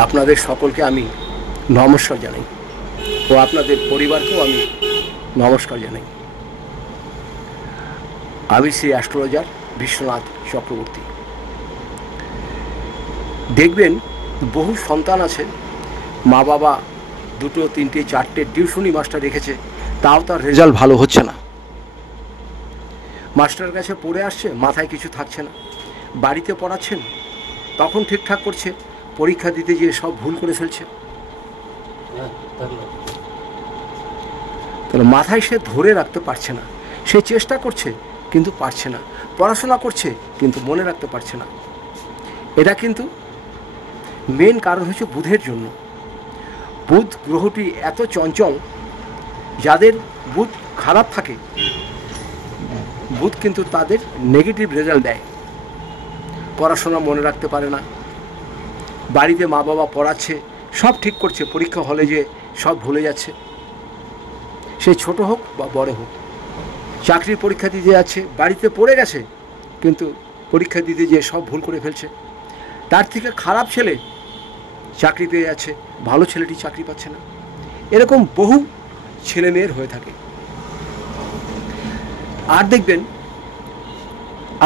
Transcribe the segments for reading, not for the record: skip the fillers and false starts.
আপনাদের সকলকে আমি নমস্কার জানাই ও আপনাদের পরিবারকেও আমি নমস্কার জানাই। আমি শ্রী অ্যাস্ট্রোলজার বিশ্বনাথ চক্রবর্তী। দেখবেন বহু সন্তান আছে, মা বাবা দুটো তিনটে চারটে টিউশনি মাস্টার রেখেছে, তাও তার রেজাল্ট ভালো হচ্ছে না। মাস্টারের কাছে পড়ে আসছে, মাথায় কিছু থাকছে না। বাড়িতে পড়াচ্ছেন, তখন ঠিকঠাক করছে, পরীক্ষা দিতে গিয়ে সব ভুল করে ফেলছে। তাহলে মাথায় সে ধরে রাখতে পারছে না। সে চেষ্টা করছে কিন্তু পারছে না, পড়াশোনা করছে কিন্তু মনে রাখতে পারছে না। এটা কিন্তু মেন কারণ হচ্ছে বুধের জন্য। বুধ গ্রহটি এত চঞ্চল, যাদের বুধ খারাপ থাকে বুধ কিন্তু তাদের নেগেটিভ রেজাল্ট দেয়। পড়াশোনা মনে রাখতে পারে না, বাড়িতে মা বাবা পড়াচ্ছে, সব ঠিক করছে, পরীক্ষা হলে যে সব ভুলে যাচ্ছে। সে ছোট হোক বা বড় হোক, চাকরির পরীক্ষা দিতে যাচ্ছে, বাড়িতে পড়ে গেছে কিন্তু পরীক্ষা দিতে যেয়ে সব ভুল করে ফেলছে। তার থেকে খারাপ ছেলে চাকরি পেয়ে যাচ্ছে, ভালো ছেলেটি চাকরি পাচ্ছে না। এরকম বহু ছেলে মেয়ের হয়ে থাকে। আর দেখবেন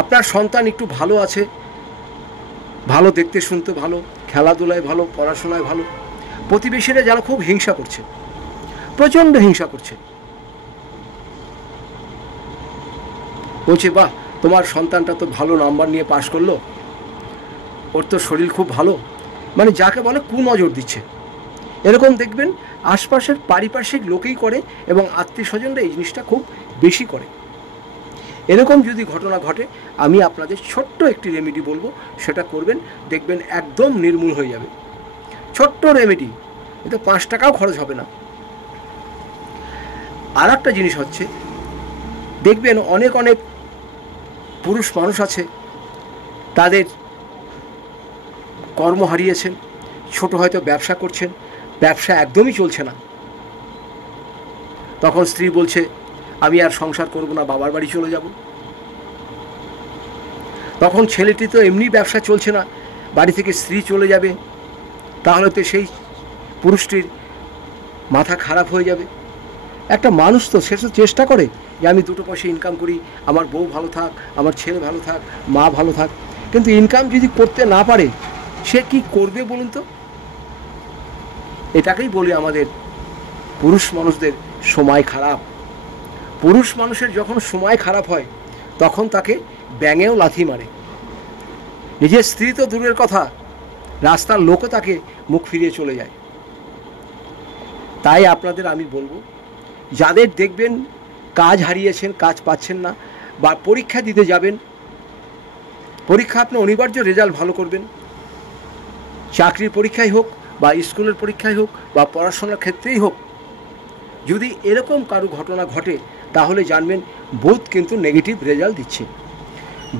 আপনার সন্তান একটু ভালো আছে, ভালো দেখতে শুনতে ভালো, খেলাধুলায় ভালো, পড়াশোনায় ভালো, প্রতিবেশীরা যারা খুব হিংসা করছে, প্রচণ্ড হিংসা করছে, বলছে বাহ তোমার সন্তানটা তো ভালো নাম্বার নিয়ে পাশ করলো, ওর তো শরীর খুব ভালো, মানে যাকে বলে কুনজর দিচ্ছে। এরকম দেখবেন আশপাশের পারিপার্শ্বিক লোকেই করে এবং আত্মীয় স্বজনরা এই জিনিসটা খুব বেশি করে। এরকম যদি ঘটনা ঘটে, আমি আপনাদের ছোট্ট একটি রেমেডি বলবো, সেটা করবেন, দেখবেন একদম নির্মূল হয়ে যাবে। ছোট্ট রেমেডি, এতে 5 টাকাও খরচ হবে না। আর একটা জিনিস হচ্ছে, দেখবেন অনেক অনেক পুরুষ মানুষ আছে, তাদের কর্ম হারিয়েছেন, ছোট হয়তো ব্যবসা করছেন, ব্যবসা একদমই চলছে না। তখন স্ত্রী বলছে আমি আর সংসার করব না, বাবার বাড়ি চলে যাব। তখন ছেলেটি তো এমনি ব্যবসা চলছে না, বাড়ি থেকে স্ত্রী চলে যাবে, তাহলে তো সেই পুরুষটির মাথা খারাপ হয়ে যাবে। একটা মানুষ তো সে তো চেষ্টা করে যে আমি 2 পয়সা ইনকাম করি, আমার বউ ভালো থাক, আমার ছেলে ভালো থাক, মা ভালো থাক। কিন্তু ইনকাম যদি করতে না পারে, সে কি করবে বলুন তো? এটাকেই বলি আমাদের পুরুষ মানুষদের সময় খারাপ। পুরুষ মানুষের যখন সময় খারাপ হয়, তখন তাকে ব্যাঙেও লাথি মারে। নিজের স্ত্রী তো দূরের কথা, রাস্তার লোকও তাকে মুখ ফিরিয়ে চলে যায়। তাই আপনাদের আমি বলবো, যাদের দেখবেন কাজ হারিয়েছেন, কাজ পাচ্ছেন না, বা পরীক্ষা দিতে যাবেন, পরীক্ষা আপনি অনিবার্য রেজাল্ট ভালো করবেন, চাকরির পরীক্ষাই হোক বা স্কুলের পরীক্ষাই হোক বা পড়াশোনার ক্ষেত্রেই হোক, যদি এরকম কারো ঘটনা ঘটে, তাহলে জানবেন বুধ কিন্তু নেগেটিভ রেজাল্ট দিচ্ছে।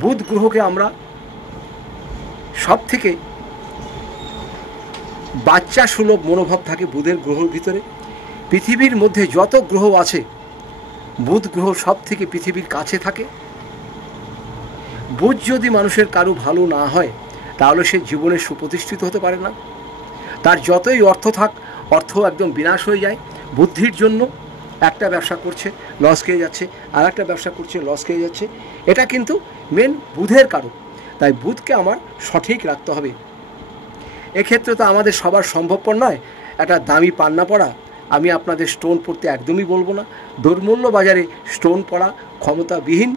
বুধ গ্রহকে আমরা সব থেকে বাচ্চা সুলভ মনোভাব থাকে বুধের গ্রহর ভিতরে। পৃথিবীর মধ্যে যত গ্রহ আছে, বুধ গ্রহ সব থেকে পৃথিবীর কাছে থাকে। বুধ যদি মানুষের কারো ভালো না হয়, তাহলে সে জীবনে সুপ্রতিষ্ঠিত হতে পারে না। তার যতই অর্থ থাক, অর্থ একদম বিনাশ হয়ে যায়। বুদ্ধির জন্য একটা ব্যবসা করছে, লস খেয়ে যাচ্ছে, আর একটা ব্যবসা করছে, লস খেয়ে যাচ্ছে। এটা কিন্তু মেন বুধের কারণ। তাই বুধকে আমার সঠিক রাখতে হবে। এক্ষেত্রে তো আমাদের সবার সম্ভবপর নয় একটা দামি পান্না পরা। আমি আপনাদের স্টোন পড়তে একদমই বলবো না। দুর্মূল্য বাজারে স্টোন পরা ক্ষমতাবিহীন।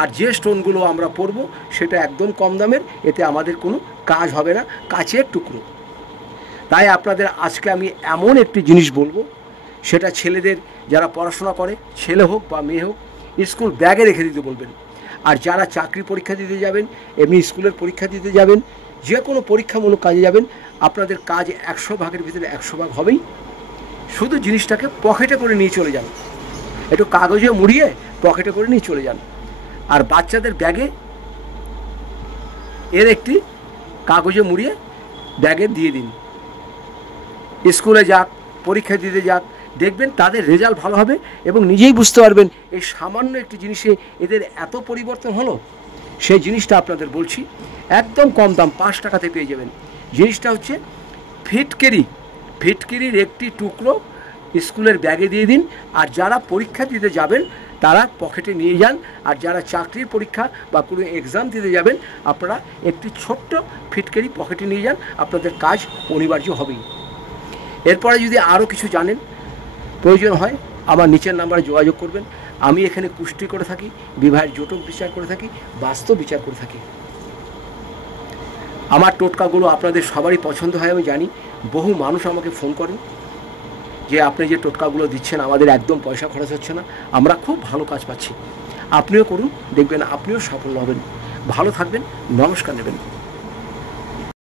আর যে স্টোনগুলো আমরা পরবো সেটা একদম কম দামের, এতে আমাদের কোনো কাজ হবে না, কাচের টুকরো। তাই আপনাদের আজকে আমি এমন একটি জিনিস বলবো, সেটা ছেলেদের যারা পড়াশোনা করে, ছেলে হোক বা মেয়ে হোক, স্কুল ব্যাগে রেখে দিতে বলবেন। আর যারা চাকরি পরীক্ষা দিতে যাবেন, এমনি স্কুলের পরীক্ষা দিতে যাবেন, যে কোনো পরীক্ষামূলক কাজে যাবেন, আপনাদের কাজ 100 ভাগের ভিতরে 100 ভাগ হবেই। শুধু জিনিসটাকে পকেটে করে নিয়ে চলে যান, একটু কাগজে মুড়িয়ে পকেটে করে নিয়ে চলে যান। আর বাচ্চাদের ব্যাগে এর একটি কাগজে মুড়িয়ে ব্যাগে দিয়ে দিন। স্কুলে যাক, পরীক্ষা দিতে যাক, দেখবেন তাদের রেজাল্ট ভালো হবে এবং নিজেই বুঝতে পারবেন এই সামান্য একটি জিনিসে এদের এত পরিবর্তন হলো। সেই জিনিসটা আপনাদের বলছি, একদম কম দাম, 5 টাকাতে পেয়ে যাবেন। জিনিসটা হচ্ছে ফিটকিরির একটি টুকরো স্কুলের ব্যাগে দিয়ে দিন। আর যারা পরীক্ষা দিতে যাবেন তারা পকেটে নিয়ে যান। আর যারা চাকরির পরীক্ষা বা কোনো এক্সাম দিতে যাবেন আপনারা একটি ছোট্ট ফিটকিরি পকেটে নিয়ে যান, আপনাদের কাজ অনিবার্য হবেই। এরপরে যদি আরও কিছু জানেন, প্রয়োজন হয় আমার নিচের নাম্বারে যোগাযোগ করবেন। আমি এখানে কুষ্টি করে থাকি, বিবাহের জটক বিচার করে থাকি, বাস্তব বিচার করে থাকি। আমার টোটকাগুলো আপনাদের সবারই পছন্দ হয় আমি জানি। বহু মানুষ আমাকে ফোন করেন যে আপনি যে টোটকাগুলো দিচ্ছেন আমাদের একদম পয়সা খরচ হচ্ছে না, আমরা খুব ভালো কাজ পাচ্ছি। আপনিও করুন, দেখবেন আপনিও সফল হবেন। ভালো থাকবেন, নমস্কার নেবেন।